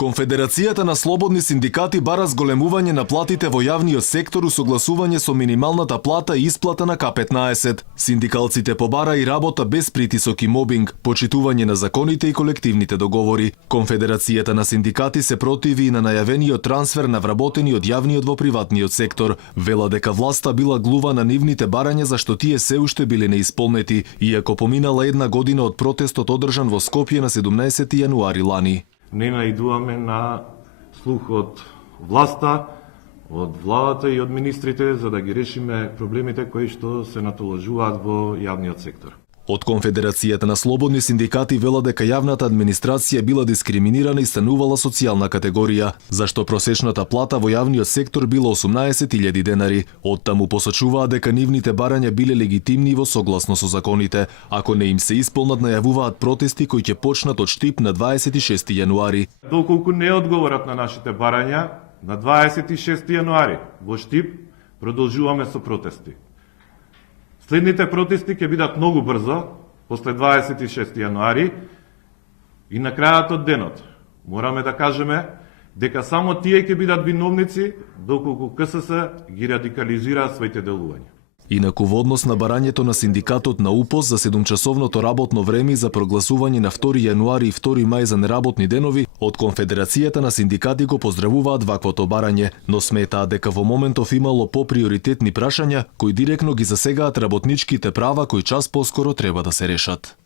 Конфедерацијата на слободни синдикати бара зголемување на платите во јавниот сектор, усогласување со минималната плата и исплата на К15. Синдикалците побара и работа без притисок и мобинг, почитување на законите и колективните договори. Конфедерацијата на синдикати се противи и на најавениот трансфер на вработени од јавниот во приватниот сектор. Вела дека власта била глува на нивните барања зашто тие се уште биле неисполнети, иако поминала една година од протестот одржан во Скопје на 17 јануари лани. Не наидуваме на слух од власта, од владата и од министрите за да ги решиме проблемите кои што се натоложуваат во јавниот сектор. Од Конфедерацијата на слободни синдикати вела дека јавната администрација била дискриминирана и станувала социјална категорија, зашто просечната плата во јавниот сектор била 18.000 денари. Оттаму посочуваат дека нивните барања биле легитимни во согласно со законите. Ако не им се исполнат, најавуваат протести кои ќе почнат од Штип на 26 јануари. Доколку не одговорат на нашите барања, на 26 јануари во Штип продолжуваме со протести. Следните протести ќе бидат многу брзо, после 26 јануари, и на крајот од денот. Мораме да кажеме дека само тие ќе бидат виновници, доколку КСС ги радикализира своите делувања. Инаку во однос на барањето на синдикатот на УПОС за 7-часовното работно време за прогласување на 2 јануари и 2 мај за неработни денови, од Конфедерацијата на синдикати го поздравуваат ваквото барање, но сметаат дека во моментов имало поприоритетни прашања кои директно ги засегаат работничките права кои час поскоро треба да се решат.